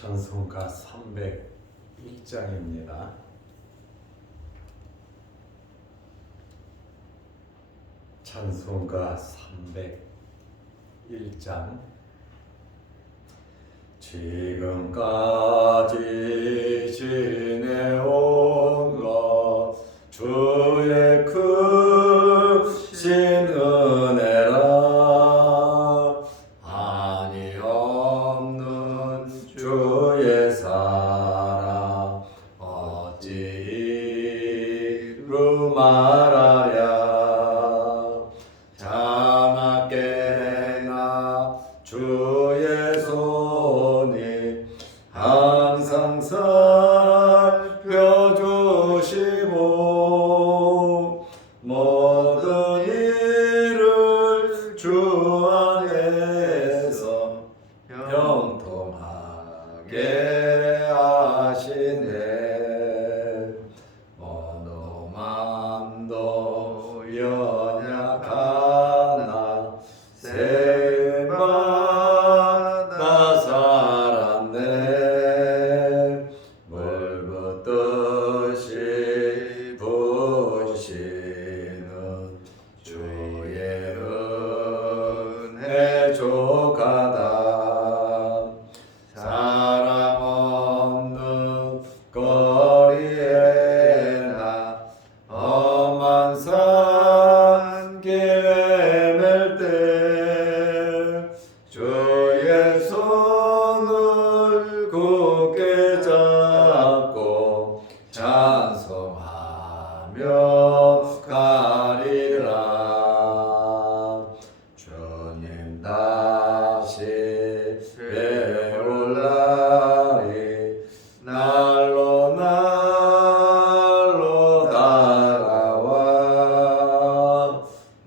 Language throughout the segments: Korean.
찬송가 301장입니다. 찬송가 301장. 지금까지 지내온 것 주의 크신 은혜라. 한이 없는 주의 사랑 어찌 이루 말하랴. 자나깨나 주의 손이 항상 살펴주시고 모든 일을 주 안에서 형통하게 하시네. 어느 맘도 연약하나 세마다 살았네. 물 붓듯이 부으시는 주의 은혜 족하다. 사람 없는 거리에나 험한 산길 헤맬 때 주의 손을 굳게 잡고 찬송하며 가리라. 주님 다시 배울 날이 날로 다가와.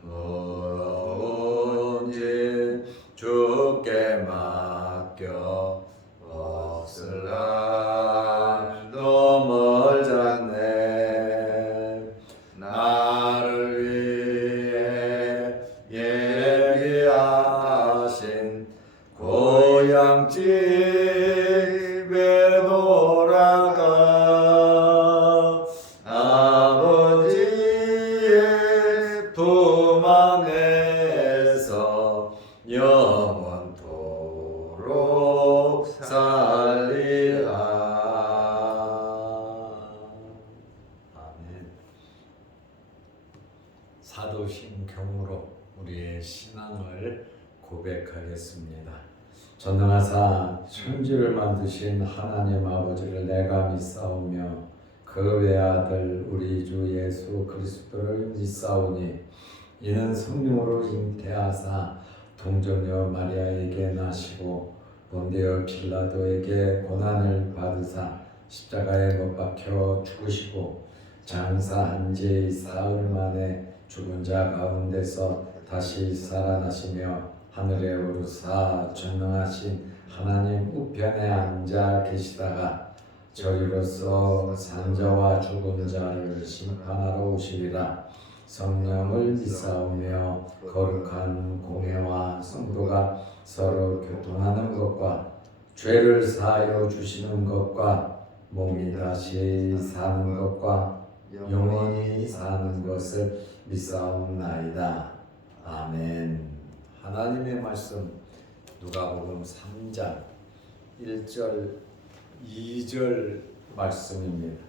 무거운 짐 주께 맡겨 벗을 날도 멀잖네. 나를 위해 예비하신 고향집에 돌아가 아버지의 품 안에서 영원토록 살리라. 아멘. 사도신경으로 우리의 신앙을 고백하겠습니다. 전능하사 천지를 만드신 하나님 아버지를 내가 믿사오며 그 외아들 우리 주 예수 그리스도를 믿사오니 이는 성령으로 잉태하사 동정녀 마리아에게 나시고 본디오 빌라도에게 고난을 받으사 십자가에 못 박혀 죽으시고 장사한 지 사흘 만에 죽은 자 가운데서 다시 살아나시며 하늘에 오르사 전능하신 하나님 우편에 앉아 계시다가 저리로서 산자와 죽은 자를 심판하러 오시리라. 성령을 믿사오며 거룩한 공회와 성도가 서로 교통하는 것과 죄를 사하여 주시는 것과 몸이 다시 사는 것과 영원히 사는 것을 믿사옵나이다. 아멘. 하나님의 말씀 누가복음 3장 1절 2절 말씀입니다.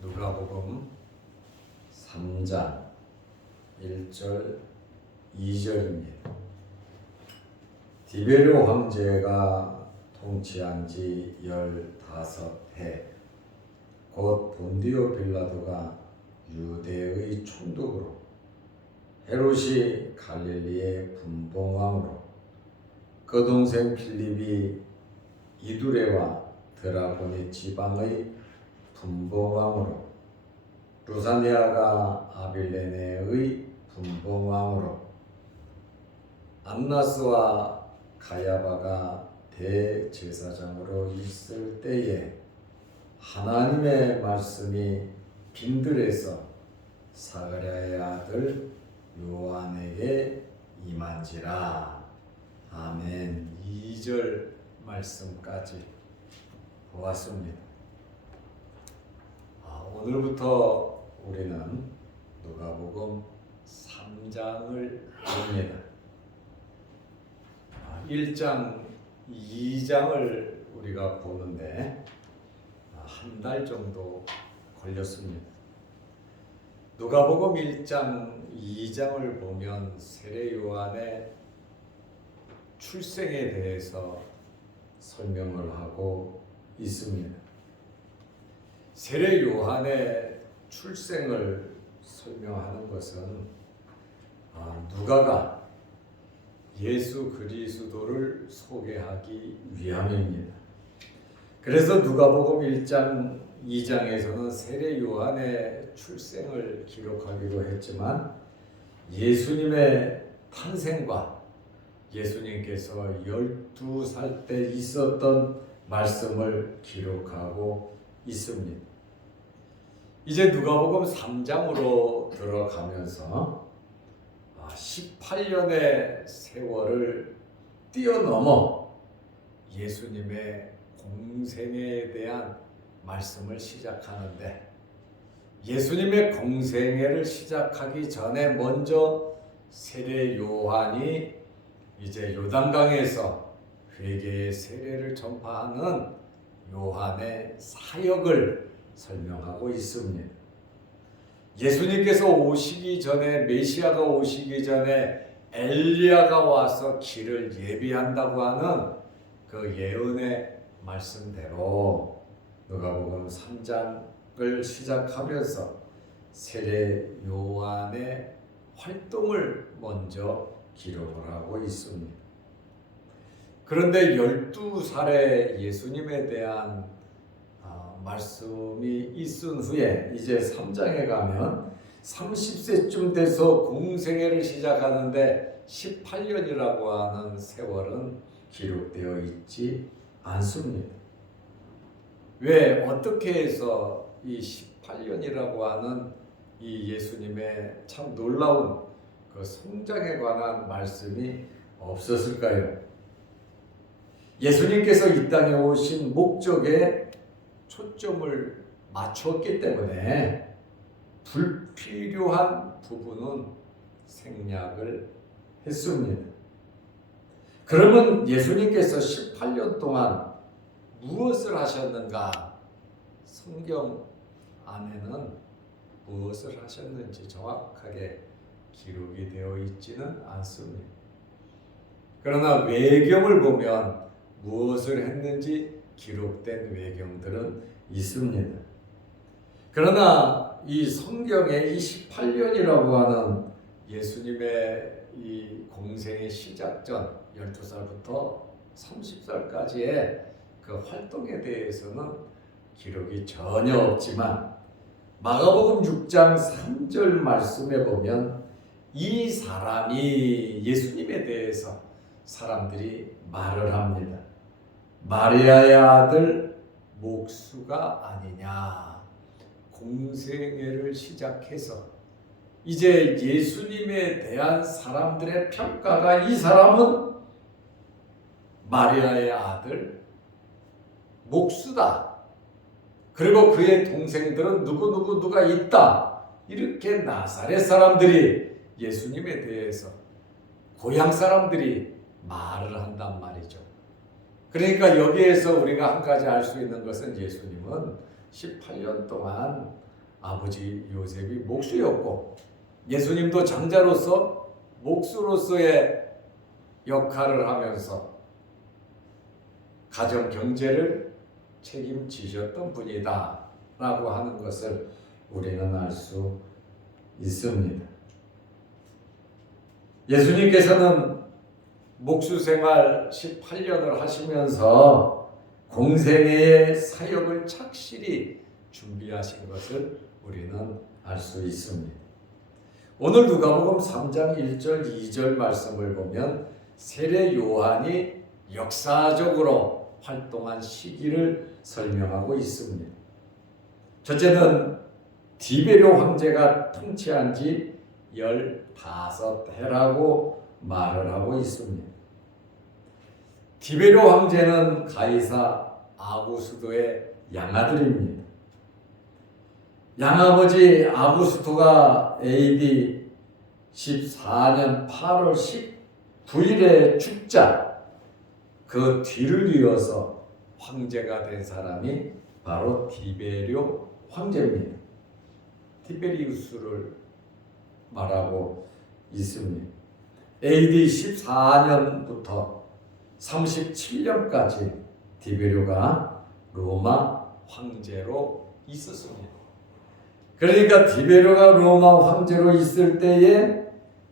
누가복음 3장 1절 2절입니다. 디베르 황제가 통치한 지 15해 곧 본디오 빌라도가 유대의 총독으로 헤롯이 갈릴리의 분봉왕으로 그 동생 필립이 이두레와 드라고니 지방의 분봉왕으로 루사니아가 아빌레네의 분봉왕으로 안나스와 가야바가 대제사장으로 있을 때에 하나님의 말씀이 빈들에서 사가랴의 아들 요한에게 임한지라. 아멘. 2절 말씀까지 보았습니다. 오늘부터 우리는 누가복음 3장을 봅니다. 1장, 2장을 우리가 보는데 한 달 정도 걸렸습니다. 누가복음 1장, 2장을 보면 세례 요한의 출생에 대해서 설명을 하고 있습니다. 세례 요한의 출생을 설명하는 것은 누가가 예수 그리스도를 소개하기 위함입니다. 그래서 누가복음 1장, 2장에서는 세례 요한의 출생을 기록하기도 했지만 예수님의 탄생과 예수님께서 12살 때 있었던 말씀을 기록하고 있습니다. 이제 누가복음 3장으로 들어가면서 18년의 세월을 뛰어넘어 예수님의 공생애에 대한 말씀을 시작하는데, 예수님의 공생애를 시작하기 전에 먼저 세례 요한이 이제 요단강에서 회개의 세례를 전파하는 요한의 사역을 설명하고 있습니다. 예수님께서 오시기 전에, 메시아가 오시기 전에 엘리야가 와서 길을 예비한다고 하는 그 예언의 말씀대로 누가복음 3장을 시작하면서 세례 요한의 활동을 먼저 기록을 하고 있습니다. 그런데 12살의 예수님에 대한 말씀이 있은 후에 이제 3장에 가면 30세쯤 돼서 공생애를 시작하는데 18년이라고 하는 세월은 기록되어 있지 않습니다. 왜 어떻게 해서 이 18년이라고 하는 이 예수님의 참 놀라운 그 성장에 관한 말씀이 없었을까요? 예수님께서 이 땅에 오신 목적에 초점을 맞추었기 때문에 불필요한 부분은 생략을 했습니다. 그러면 예수님께서 18년 동안 무엇을 하셨는가? 성경 안에는 무엇을 하셨는지 정확하게 기록이 되어 있지는 않습니다. 그러나 외경을 보면 무엇을 했는지 기록된 외경들은 있습니다. 그러나 이 성경의 28년이라고 하는 예수님의 이 공생의 시작 전 12살부터 30살까지의 그 활동에 대해서는 기록이 전혀 없지만 마가복음 6장 3절 말씀에 보면 이 사람이 예수님에 대해서 사람들이 말을 합니다. 마리아의 아들 목수가 아니냐. 공생애를 시작해서 이제 예수님에 대한 사람들의 평가가 이 사람은 마리아의 아들 목수다. 그리고 그의 동생들은 누가 있다. 이렇게 나사렛 사람들이 예수님에 대해서 고향 사람들이 말을 한단 말이죠. 그러니까 여기에서 우리가 한 가지 알 수 있는 것은 예수님은 18년 동안 아버지 요셉이 목수였고 예수님도 장자로서 목수로서의 역할을 하면서 가정 경제를 책임지셨던 분이다 라고 하는 것을 우리는 알 수 있습니다. 예수님께서는 목수 생활 18년을 하시면서 공생애의 사역을 착실히 준비하신 것을 우리는 알 수 있습니다. 오늘 누가복음 3장 1절 2절 말씀을 보면 세례 요한이 역사적으로 활동한 시기를 설명하고 있습니다. 첫째는 디베료 황제가 통치한 지 15해라고 말을 하고 있습니다. 디베료 황제는 가이사 아구스도의 양아들입니다. 양아버지 아구스토가 AD 14년 8월 19일에 죽자 그 뒤를 이어서 황제가 된 사람이 바로 디베료 황제입니다. 티베리우스를 말하고 있습니다. AD 14년부터 37년까지 디베료가 로마 황제로 있었습니다. 그러니까 디베료가 로마 황제로 있을 때에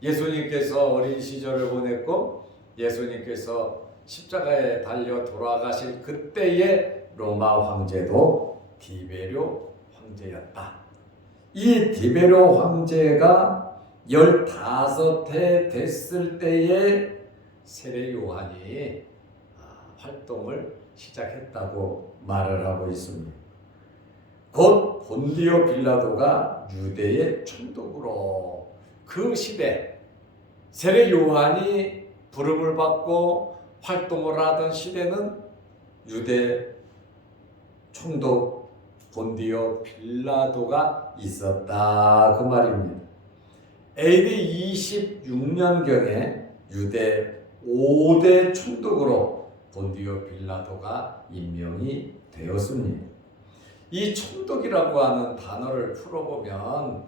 예수님께서 어린 시절을 보냈고 예수님께서 십자가에 달려 돌아가실 그때의 로마 황제도 디베료 황제였다. 이 디베료 황제가 15해 됐을 때에 세례 요한이 활동을 시작했다고 말을 하고 있습니다. 곧 본디오 빌라도가 유대의 총독으로 그 시대 세례 요한이 부름을 받고 활동을 하던 시대는 유대 총독 본디오 빌라도가 있었다 그 말입니다. AD 26년경에 유대 5대 총독으로 본디오 빌라도가 임명이 되었습니다. 이 총독이라고 하는 단어를 풀어보면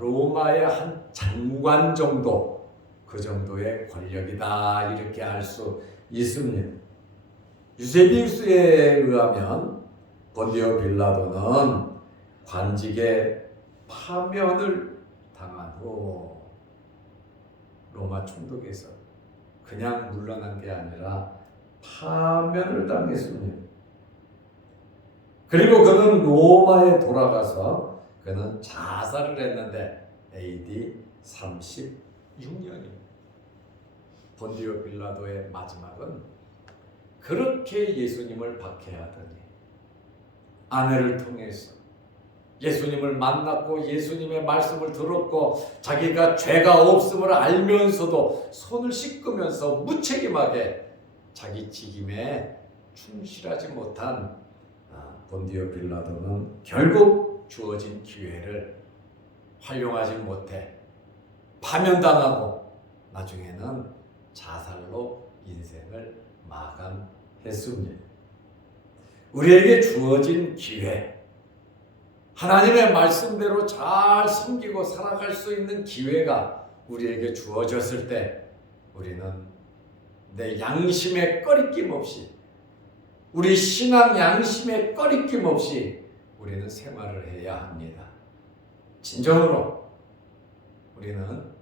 로마의 한 장관 정도 그 정도의 권력이다 이렇게 알 수 있습니다. 유세비우스에 의하면 본디오 빌라도는 관직의 파면을 당한 후 로마 총독에서 그냥 물러난 게 아니라 파면을 당했습니다. 그리고 그는 로마에 돌아가서 그는 자살을 했는데 AD 36년입니다. 본디오 빌라도의 마지막은 그렇게 예수님을 박해하더니 아내를 통해서 예수님을 만났고 예수님의 말씀을 들었고 자기가 죄가 없음을 알면서도 손을 씻으면서 무책임하게 자기 직임에 충실하지 못한 본디오 빌라도는 결국 주어진 기회를 활용하지 못해 파면당하고 나중에는 자살로 인생을 마감했습니다. 우리에게 주어진 기회, 하나님의 말씀대로 잘 섬기고 살아갈 수 있는 기회가 우리에게 주어졌을 때 우리는 내 양심에 꺼리낌 없이 우리 신앙 양심에 꺼리낌 없이 우리는 생활을 해야 합니다. 진정으로 우리는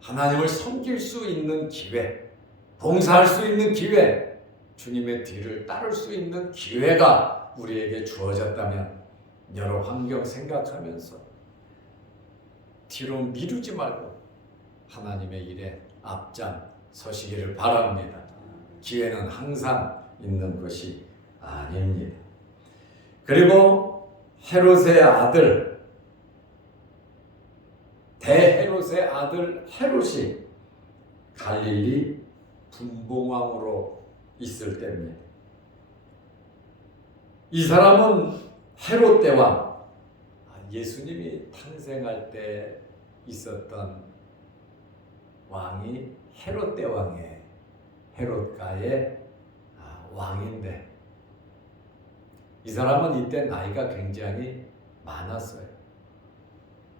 하나님을 섬길 수 있는 기회, 봉사할 수 있는 기회, 주님의 뒤를 따를 수 있는 기회가 우리에게 주어졌다면 여러 환경 생각하면서 뒤로 미루지 말고 하나님의 일에 앞장 서시기를 바랍니다. 기회는 항상 있는 것이 아닙니다. 그리고 헤롯의 아들 대헤롯의 아들 헤롯이 갈릴리 분봉왕으로 있을 때입니다. 이 사람은 헤롯 대왕, 예수님이 탄생할 때 있었던 왕이 헤롯 대왕의 헤롯가의 왕인데 이 사람은 이때 나이가 굉장히 많았어요.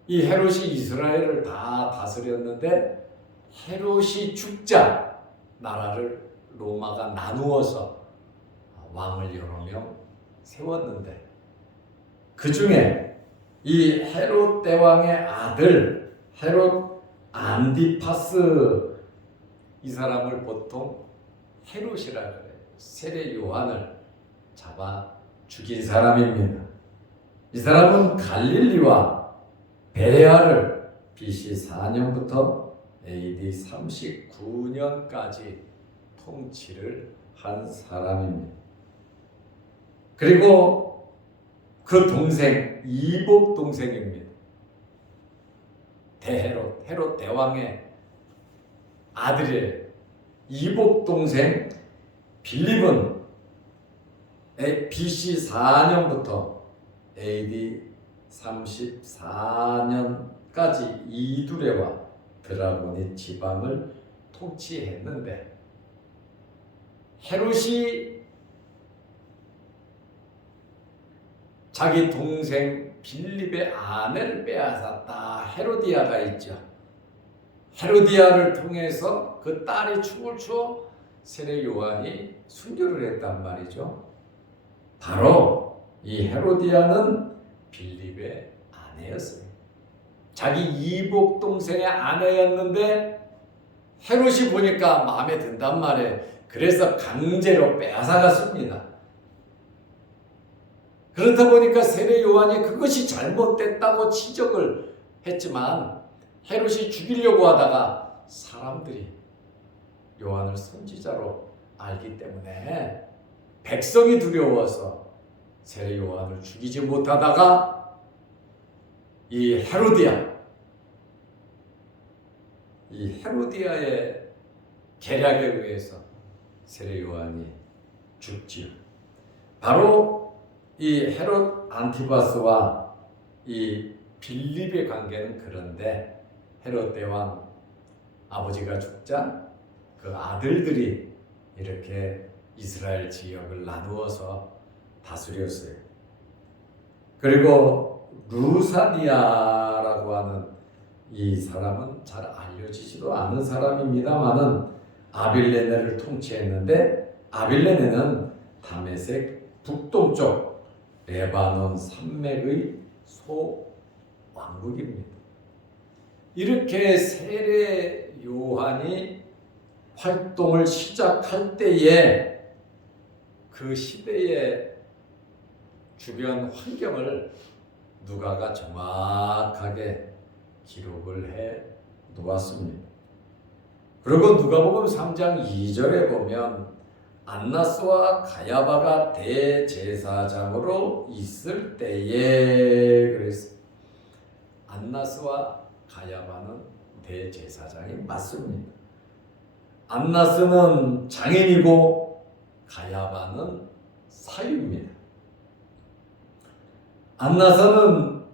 이 헤롯이 이스라엘을 다 다스렸는데 헤롯이 죽자 나라를 로마가 나누어서 왕을 여러 명 세웠는데 그 중에 이 헤롯 대왕의 아들 헤롯 안디파스 이 사람을 보통 헤롯이라 그래요. 세례 요한을 잡아 죽인 사람입니다. 이 사람은 갈릴리와 베레아를 BC 4년부터 AD 39년까지 통치를 한 사람입니다. 그리고 그 동생 이복 동생입니다. 대헤롯, 헤롯 대왕의 아들이에요. 이복 동생 빌립은 BC 4년부터 AD 34년까지 이두레와 드라고니 지방을 통치했는데 헤롯이 자기 동생 빌립의 아내를 빼앗았다. 헤로디아가 있죠. 헤로디아를 통해서 그 딸이 춤을 추어 세례 요한이 순교를 했단 말이죠. 바로 이 헤로디아는 빌립의 아내였어요. 자기 이복 동생의 아내였는데 헤롯이 보니까 마음에 든단 말이에요. 그래서 강제로 빼앗아갔습니다. 그렇다 보니까 세례 요한이 그것이 잘못됐다고 지적을 했지만 헤롯이 죽이려고 하다가 사람들이 요한을 선지자로 알기 때문에 백성이 두려워서 세례 요한을 죽이지 못하다가 이 헤로디아의 계략에 의해서 세례 요한이 죽지요. 바로 이 헤롯 안티바스와 이 빌립의 관계는 그런데 헤롯 대왕 아버지가 죽자 그 아들들이 이렇게 이스라엘 지역을 나누어서 다스렸어요. 그리고 루사디아라고 하는 이 사람은 잘 알려지지도 않은 사람입니다만은 아빌레네를 통치했는데 아빌레네는 다메섹 북동쪽 레바논 산맥의 소왕국입니다. 이렇게 세례 요한이 활동을 시작할 때에 그 시대의 주변 환경을 누가가 정확하게 기록을 해 놓았습니다. 그리고 누가복음 3장 2절에 보면 안나스와 가야바가 대제사장으로 있을 때에 그랬어요. 안나스와 가야바는 대제사장이 맞습니다. 안나스는 장인이고 가야바는 사유입니다. 안나스는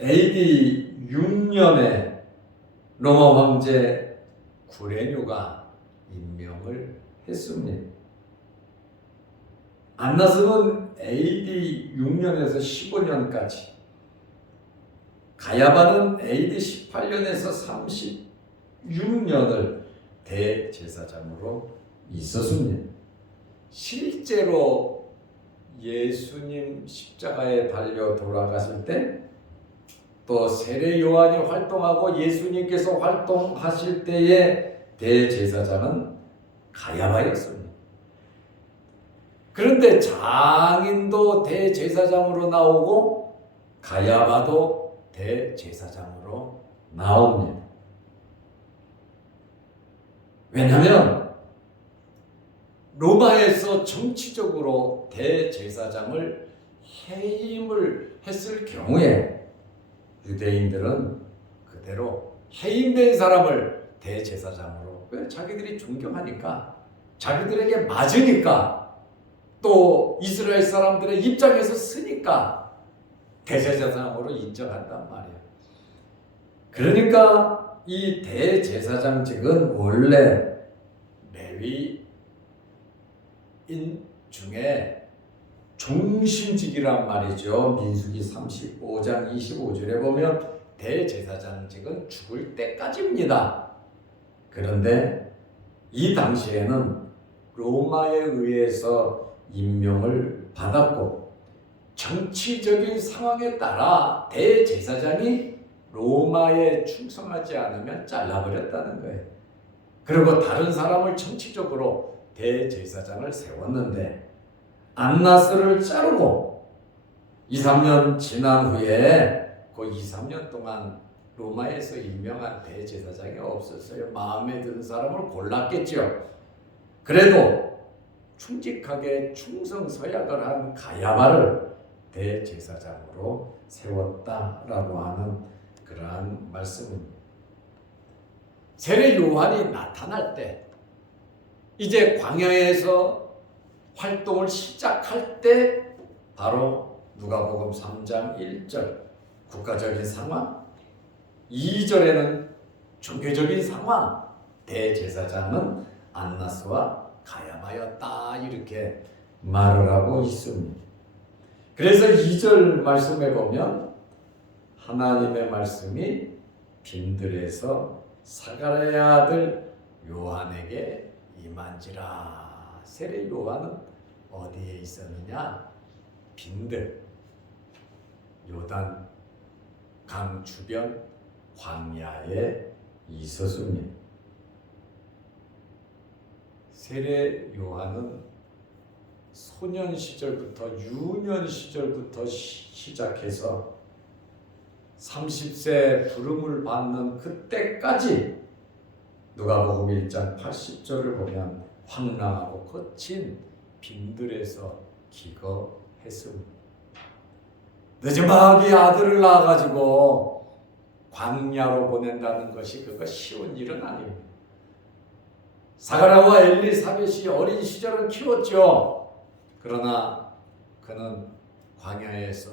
AD 6년에 로마 황제 구레뇨가 임명을 했습니다. 안나스는 AD 6년에서 15년까지, 가야바는 AD 18년에서 36년을 대제사장으로 있었습니다. 실제로 예수님 십자가에 달려 돌아가실 때 또 세례 요한이 활동하고 예수님께서 활동하실 때의 대제사장은 가야바였습니다. 그런데 장인도 대제사장으로 나오고 가야바도 대제사장으로 나옵니다. 왜냐하면 로마에서 정치적으로 대제사장을 해임을 했을 경우에 유대인들은 그대로 해임된 사람을 대제사장으로, 왜? 자기들이 존경하니까, 자기들에게 맞으니까, 또 이스라엘 사람들의 입장에서 쓰니까 대제사장으로 인정한단 말이에요. 그러니까 이 대제사장직은 원래 레위인 중에 중심직이란 말이죠. 민수기 35장 25절에 보면 대제사장직은 죽을 때까지입니다. 그런데 이 당시에는 로마에 의해서 임명을 받았고 정치적인 상황에 따라 대제사장이 로마에 충성하지 않으면 잘라버렸다는 거예요. 그리고 다른 사람을 정치적으로 대제사장을 세웠는데 안나스를 자르고 2, 3년 지난 후에 그 2, 3년 동안 로마에서 임명한 대제사장이 없었어요. 마음에 드는 사람을 골랐겠죠. 그래도 충직하게 충성서약을 한 가야바를 대제사장으로 세웠다라고 하는 그러한 말씀입니다. 세례 요한이 나타날 때 이제 광야에서 활동을 시작할 때 바로 누가복음 3장 1절 국가적인 상황, 2절에는 종교적인 상황, 대제사장은 안나스와 가야바였다 이렇게 말을 하고 있습니다. 그래서 2절 말씀에 보면 하나님의 말씀이 빈들에서 사가랴 아들 요한에게 임한지라. 세례 요한은 어디에 있었느냐? 빈들, 요단 강 주변 광야에 있었습니다. 세례 요한은 소년 시절부터 유년 시절부터 시작해서 30세 부름을 받는 그때까지 누가복음 1장 80절을 보면 황량하고 거친 빈들에서 기거했습니다. 늦지막이 아들을 낳아가지고 광야로 보낸다는 것이 그거 쉬운 일은 아닙니다. 사가랴와 엘리사벳이 어린 시절은 키웠죠. 그러나 그는 광야에서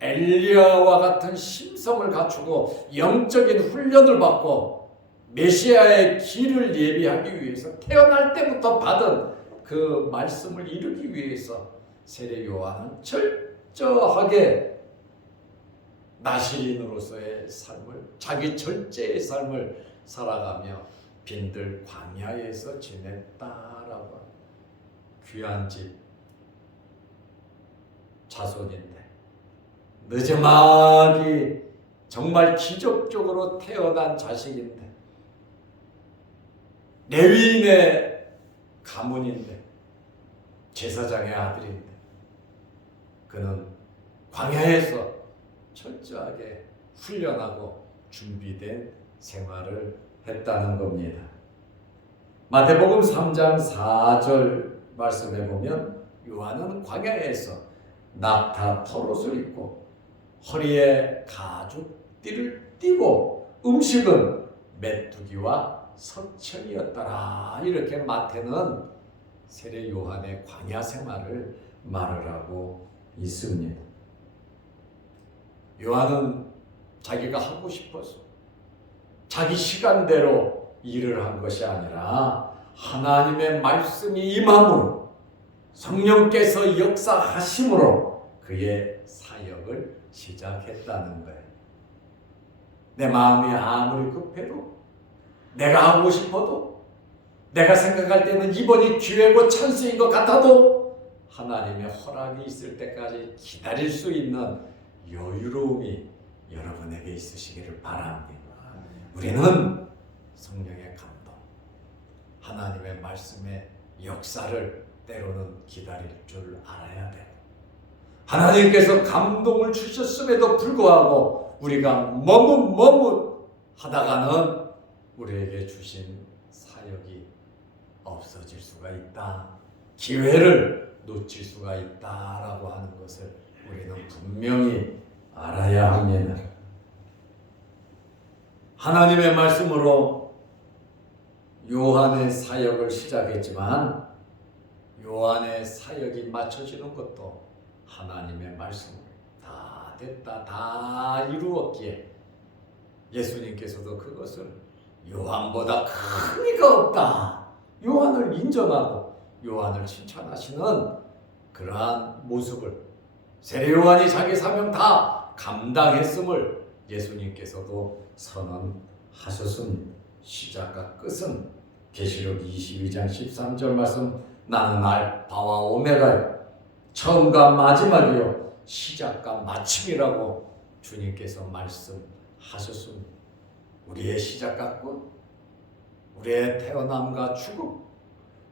엘리야와 같은 심성을 갖추고 영적인 훈련을 받고 메시아의 길을 예비하기 위해서 태어날 때부터 받은 그 말씀을 이루기 위해서 세례 요한은 철저하게 나시린으로서의 삶을, 자기 절제의 삶을 살아가며 빈들 광야에서 지냈다라고. 귀한 집 자손인데 늦지막이 정말 기적적으로 태어난 자식인데 레위인의 가문인데 제사장의 아들인데 그는 광야에서 철저하게 훈련하고 준비된 생활을 했다는 겁니다. 마태복음 3장 4절 말씀해 보면 요한은 광야에서 낙타 털옷을 입고 허리에 가죽띠를 띠고 음식은 메뚜기와 석천이었더라. 이렇게 마태는 세례 요한의 광야 생활을 말을 하고 있습니다. 요한은 자기가 하고 싶어서 자기 시간대로 일을 한 것이 아니라 하나님의 말씀이 임함으로 성령께서 역사하심으로 그의 사역을 시작했다는 거예요. 내 마음이 아무리 급해도 내가 하고 싶어도 내가 생각할 때는 이번이 기회고 찬스인 것 같아도 하나님의 허락이 있을 때까지 기다릴 수 있는 여유로움이 여러분에게 있으시기를 바랍니다. 우리는 성령의 감동, 하나님의 말씀의 역사를 때로는 기다릴 줄 알아야 돼요. 하나님께서 감동을 주셨음에도 불구하고 우리가 머뭇 하다가는 우리에게 주신 사역이 없어질 수가 있다. 기회를 놓칠 수가 있다라고 하는 것을 우리는 분명히 알아야 합니다. 하나님의 말씀으로 요한의 사역을 시작했지만 요한의 사역이 맞춰지는 것도 하나님의 말씀으로 다 됐다, 다 이루었기에 예수님께서도 그것을 요한보다 큰 이가 없다, 요한을 인정하고 요한을 칭찬하시는 그러한 모습을, 세례 요한이 자기 사명 다 감당했음을 예수님께서도 선언하셨습니다. 시작과 끝은 계시록 22장 13절 말씀, 나는 알파와 오메가요, 처음과 마지막이요 시작과 마침이라고 주님께서 말씀하셨습니다. 우리의 시작과 끝, 우리의 태어남과 죽음,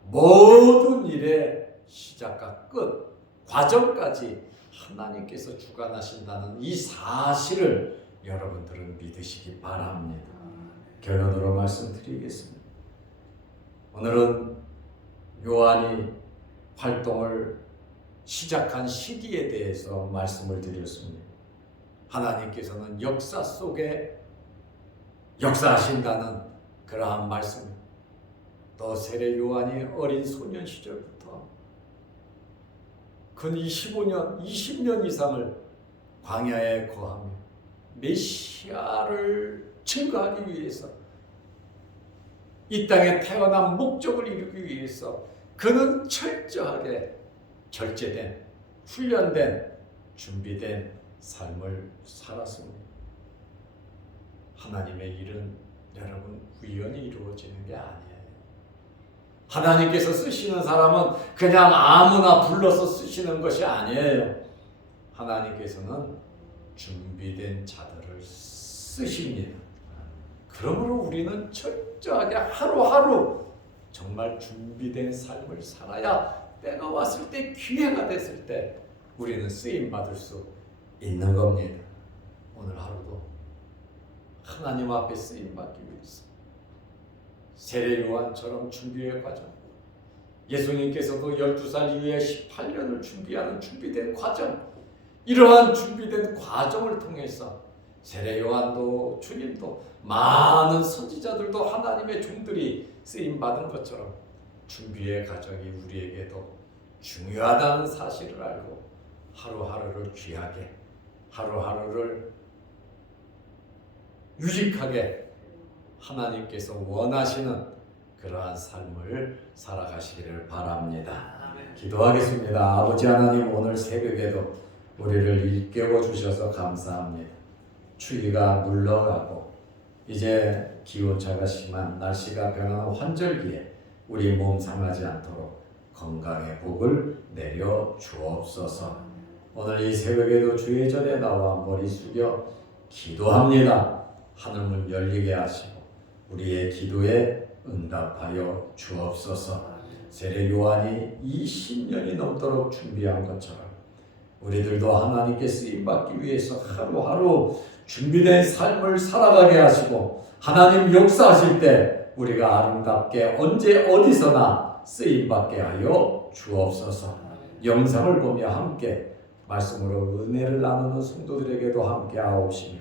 모든 일의 시작과 끝, 과정까지 하나님께서 주관하신다는 이 사실을 여러분들은 믿으시기 바랍니다. 결론으로 말씀드리겠습니다. 오늘은 요한이 활동을 시작한 시기에 대해서 말씀을 드렸습니다. 하나님께서는 역사 속에 역사하신다는 그러한 말씀, 또 세례 요한이 어린 소년 시절부터 근 25년, 20년 이상을 광야에 거하며 메시아를 증거하기 위해서 이 땅에 태어난 목적을 이루기 위해서 그는 철저하게 결제된, 훈련된, 준비된 삶을 살았습니다. 하나님의 일은 여러분 우연히 이루어지는 게 아니에요. 하나님께서 쓰시는 사람은 그냥 아무나 불러서 쓰시는 것이 아니에요. 하나님께서는 준비된 자들을 쓰십니다. 그러므로 우리는 철저하게 하루하루 정말 준비된 삶을 살아야 때가 왔을 때, 기회가 됐을 때 우리는 쓰임받을 수 있는 겁니다. 오늘 하루도 하나님 앞에 쓰임받기 위해서 세례 요한처럼 준비의 과정, 예수님께서도 12살 이후에 18년을 준비하는 준비된 과정, 이러한 준비된 과정을 통해서 세례 요한도 주님도 많은 선지자들도 하나님의 종들이 쓰임받은 것처럼 준비의 과정이 우리에게도 중요하다는 사실을 알고 하루하루를 귀하게, 하루하루를 유직하게 하나님께서 원하시는 그러한 삶을 살아가시기를 바랍니다. 기도하겠습니다. 아버지 하나님, 오늘 새벽에도 우리를 일깨워 주셔서 감사합니다. 추위가 물러가고 이제 기온차가 심한 날씨가 변하는 환절기에 우리 몸 상하지 않도록 건강의 복을 내려 주옵소서. 오늘 이 새벽에도 주의 전에 나와 머리 숙여 기도합니다. 하늘문 열리게 하시고 우리의 기도에 응답하여 주옵소서. 세례 요한이 20년이 넘도록 준비한 것처럼 우리들도 하나님께 쓰임받기 위해서 하루하루 준비된 삶을 살아가게 하시고 하나님 역사하실 때 우리가 아름답게 언제 어디서나 쓰임받게 하여 주옵소서. 영상을 보며 함께 말씀으로 은혜를 나누는 성도들에게도 함께 하옵시며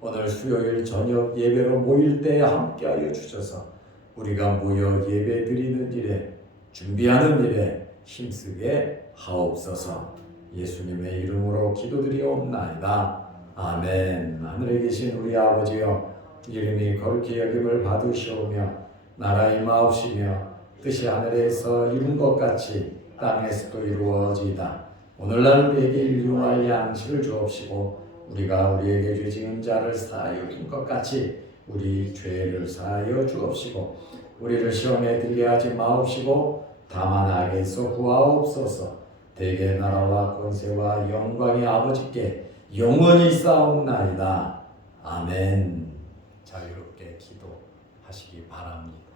오늘 수요일 저녁 예배로 모일 때에 함께하여 주셔서 우리가 모여 예배 드리는 일에 준비하는 일에 힘쓰게 하옵소서. 예수님의 이름으로 기도드리옵나이다. 아멘. 하늘에 계신 우리 아버지여, 이름이 거룩히 여김을 받으시오며 나라 임하옵시며 뜻이 하늘에서 이룬 것 같이 땅에서도 이루어지이다. 오늘날 우리에게 일용할 양식을 주옵시고 우리가 우리에게 죄 지은 자를 사하여 준 것 같이 우리 죄를 사하여 주옵시고 우리를 시험에 들게 하지 마옵시고 다만 악에서 구하옵소서. 대개 나라와 권세와 영광의 아버지께 영원히 쌓옵나이다. 아멘. 자유롭게 기도하시기 바랍니다.